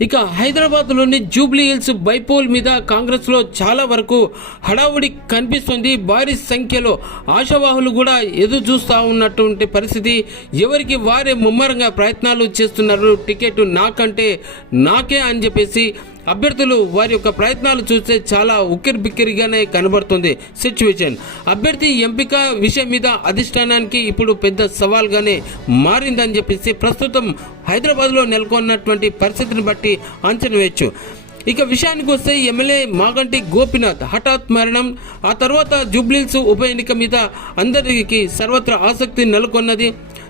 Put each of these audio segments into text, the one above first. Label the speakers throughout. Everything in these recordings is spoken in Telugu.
Speaker 1: ఇక హైదరాబాద్లోని జూబ్లీ హిల్స్ బైపోల్ మీద కాంగ్రెస్లో చాలా వరకు హడావుడి కనిపిస్తుంది. భారీ సంఖ్యలో ఆశావాహులు కూడా ఎదురు చూస్తూ ఉన్నటువంటి పరిస్థితి. ఎవరికి వారే ముమ్మరంగా ప్రయత్నాలు చేస్తున్నారు. టికెట్ నాకంటే నాకే అని చెప్పేసి అభ్యర్థులు వారి యొక్క ప్రయత్నాలు చూస్తే చాలా ఉక్కిరి బిక్కిరిగానే కనబడుతుంది సిచ్యువేషన్ అభ్యర్థి ఎంపిక విషయం మీద అధిష్టానానికి ఇప్పుడు పెద్ద సవాల్గానే మారిందని చెప్పేసి ప్రస్తుతం హైదరాబాద్లో నెలకొన్నటువంటి పరిస్థితిని బట్టి అంచనా వేయచ్చు. ఇక విషయానికి వస్తే ఎమ్మెల్యే మాగంటి గోపినాథ్ హఠాత్ మరణం ఆ తర్వాత జూబ్లీల్స్ ఉప ఎన్నిక మీద అందరికీ సర్వత్రా ఆసక్తి నెలకొన్నది.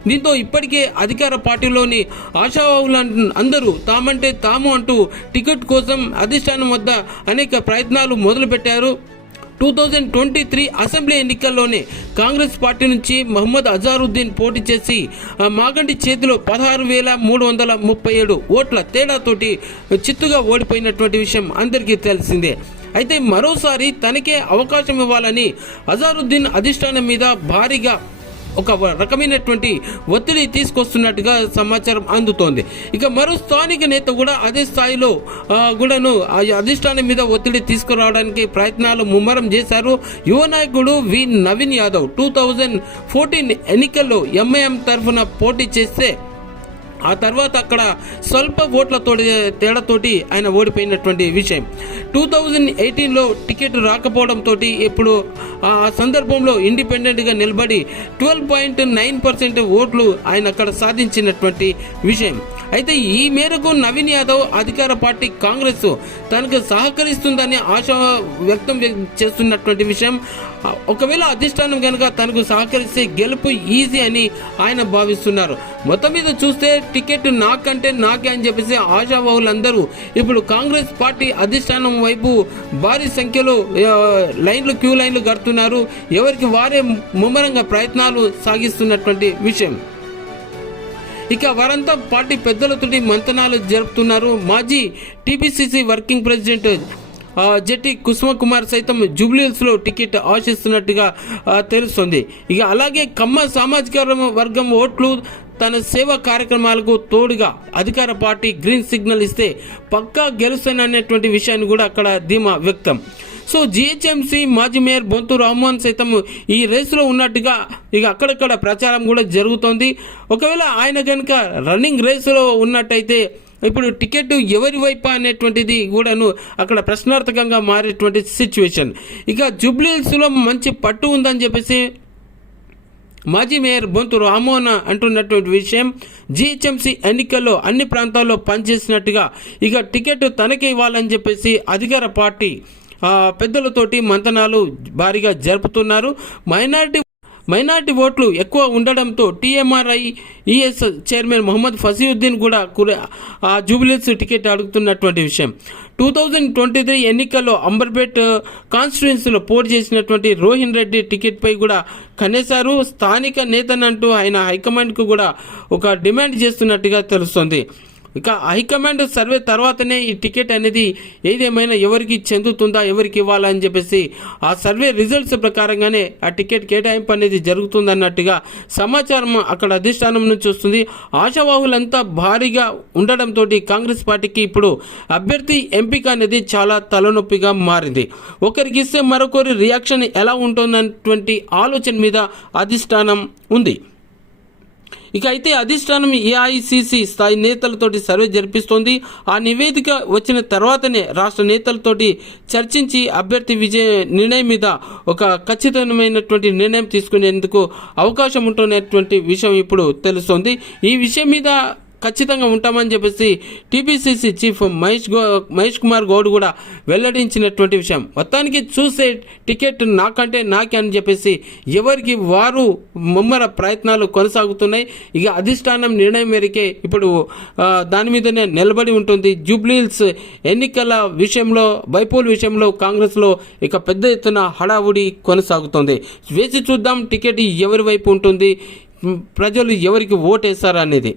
Speaker 1: దీంతో ఇప్పటికే అధికార పార్టీలోని ఆశావాహులు అందరూ తామంటే తాము అంటూ టికెట్ కోసం అధిష్టానం వద్ద అనేక ప్రయత్నాలు మొదలుపెట్టారు. Two thousand twenty three assembly ఎన్నికల్లోనే Congress party నుంచి మహమ్మద్ అజారుద్దీన్ పోటీ చేసి మాగండి మాగంటి చేతిలో పదహారు వేల మూడు వందల ముప్పై ఏడు ఓట్ల తేడాతోటి చిత్తుగా ఓడిపోయినటువంటి విషయం అందరికీ తెలిసిందే. అయితే మరోసారి తనకే అవకాశం ఇవ్వాలని అజారుద్దీన్ అధిష్టానం మీద భారీగా ఒక రకమైనటువంటి ఒత్తిడి తీసుకొస్తున్నట్టుగా సమాచారం అందుతోంది. ఇక మరో స్థానిక నేత కూడా అదే స్థాయిలో కూడాను ఆ అధిష్టానం మీద ఒత్తిడి తీసుకురావడానికి ప్రయత్నాలు ముమ్మరం చేశారు. యువ నాయకుడు V Naveen Yadav two thousand fourteen ఎన్నికల్లో ఎంఐఎం తరఫున పోటీ చేస్తే ఆ తర్వాత అక్కడ స్వల్ప ఓట్లతో తేడాతోటి ఆయన ఓడిపోయినటువంటి విషయం. టూ థౌజండ్ ఎయిటీన్లో టికెట్ రాకపోవడంతో ఇప్పుడు ఆ సందర్భంలో ఇండిపెండెంట్గా నిలబడి ట్వెల్వ్ పాయింట్ నైన్ పర్సెంట్ ఓట్లు ఆయన అక్కడ సాధించినటువంటి విషయం. అయితే ఈ మేరకు నవీన్ యాదవ్ అధికార పార్టీ కాంగ్రెస్ తనకు సహకరిస్తుందని ఆశ వ్యక్తం చేస్తున్నటువంటి విషయం. ఒకవేళ అధిష్టానం కనుక తనకు సహకరిస్తే గెలుపు ఈజీ అని ఆయన భావిస్తున్నారు. మొత్తం మీద చూస్తే టికెట్ నాకంటే నాకే అని చెప్పేసి ఆశావాహులందరూ ఇప్పుడు కాంగ్రెస్ పార్టీ అధిష్టానం వైపు భారీ సంఖ్యలో లైన్లు క్యూ లైన్లు కడుతున్నారు ఎవరికి వారే ముమ్మరంగా ప్రయత్నాలు సాగిస్తున్నటువంటి విషయం. ఇక వారంతా పార్టీ పెద్దలతోటి మంతనాలు జరుపుతున్నారు. మాజీ TPCC working president Jetti Jatti Kusuma Kumar సైతం జూబ్లీహిల్స్లో టికెట్ ఆశిస్తున్నట్టుగా తెలుస్తుంది. ఇక అలాగే కమ్మ సామాజిక వర్గం ఓట్లు తన సేవా కార్యక్రమాలకు తోడుగా అధికార పార్టీ గ్రీన్ సిగ్నల్ ఇస్తే పక్కా గెలుస్తాననేటువంటి విషయాన్ని కూడా అక్కడ ధీమా వ్యక్తం. సో జిహెచ్ఎంసీ మాజీ మేయర్ బొంతు రహమాన్ సైతం ఈ రేసులో ఉన్నట్టుగా ఇక అక్కడక్కడ ప్రచారం కూడా జరుగుతోంది. ఒకవేళ ఆయన కనుక రన్నింగ్ రేసులో ఉన్నట్టయితే ఇప్పుడు టికెట్ ఎవరి వైపు అనేటువంటిది కూడాను అక్కడ ప్రశ్నార్థకంగా మారేటువంటి సిచ్యువేషన్. ఇక జూబ్లీహిల్స్లో మంచి పట్టు ఉందని చెప్పేసి మాజీ మేయర్ బొంతు రామోన అంటున్నటువంటి విషయం జిహెచ్ఎంసీ ఎన్నికల్లో అన్ని ప్రాంతాల్లో పనిచేసినట్టుగా ఇక టికెట్ తనకే ఇవ్వాలని చెప్పేసి అధికార పార్టీ పెద్దలతోటి మంతనాలు భారీగా జరుపుతున్నారు. మైనార్టీ మైనార్టీ ఓట్లు ఎక్కువ ఉండడంతో TMRI ES chairman Mohammed Fasiuddin కూడా ఆ జూబిలీస్ టికెట్ అడుగుతున్నటువంటి విషయం. టూ థౌజండ్ ట్వంటీ త్రీ ఎన్నికల్లో అంబర్పేట్ కాన్స్టిట్యున్సీలో పోటీ చేసినటువంటి రోహిన్ రెడ్డి టికెట్పై కూడా కనేశారు. స్థానిక నేతనంటూ ఆయన హైకమాండ్కు కూడా ఒక డిమాండ్ చేస్తున్నట్టుగా తెలుస్తోంది. ఇక హైకమాండ్ సర్వే తర్వాతనే ఈ టికెట్ అనేది ఏదేమైనా ఎవరికి చెందుతుందా ఎవరికి ఇవ్వాలా అని చెప్పేసి ఆ సర్వే రిజల్ట్స్ ప్రకారంగానే ఆ టికెట్ కేటాయింపు అనేది జరుగుతుందన్నట్టుగా సమాచారం అక్కడ అధిష్టానం నుంచి వస్తుంది. ఆశావాహులంతా భారీగా ఉండడంతో కాంగ్రెస్ పార్టీకి ఇప్పుడు అభ్యర్థి ఎంపిక అనేది చాలా తలనొప్పిగా మారింది. ఒకరికి ఇస్తే మరొకరి రియాక్షన్ ఎలా ఉంటుందన్నటువంటి ఆలోచన మీద అధిష్టానం ఉంది. ఇక అయితే అధిష్టానం ఏఐసిసి స్థాయి నేతలతోటి సర్వే జరిపిస్తోంది. ఆ నివేదిక వచ్చిన తర్వాతనే రాష్ట్ర నేతలతోటి చర్చించి అభ్యర్థి విజయ నిర్ణయం మీద ఒక ఖచ్చితమైనటువంటి నిర్ణయం తీసుకునేందుకు అవకాశం ఉంటున్నటువంటి విషయం ఇప్పుడు తెలుస్తోంది. ఈ విషయం మీద ఖచ్చితంగా ఉంటామని చెప్పేసి టీపీసీసీ చీఫ్ మహేష్ గో మహేష్ కుమార్ గౌడ్ కూడా వెల్లడించినటువంటి విషయం. మొత్తానికి చూసే టికెట్ నాకంటే నాకే అని చెప్పేసి ఎవరికి వారు ముమ్మర ప్రయత్నాలు కొనసాగుతున్నాయి. ఇక అధిష్టానం నిర్ణయం మేరకే ఇప్పుడు దాని మీదనే నిలబడి ఉంటుంది. జూబ్లీల్స్ ఎన్నికల విషయంలో బైపోల్ విషయంలో కాంగ్రెస్లో ఇక పెద్ద ఎత్తున హడావుడి కొనసాగుతుంది. వేసి చూద్దాం టికెట్ ఎవరి వైపు ఉంటుంది. ప్రజలు ఎవరికి ఓటేస్తారా అనేది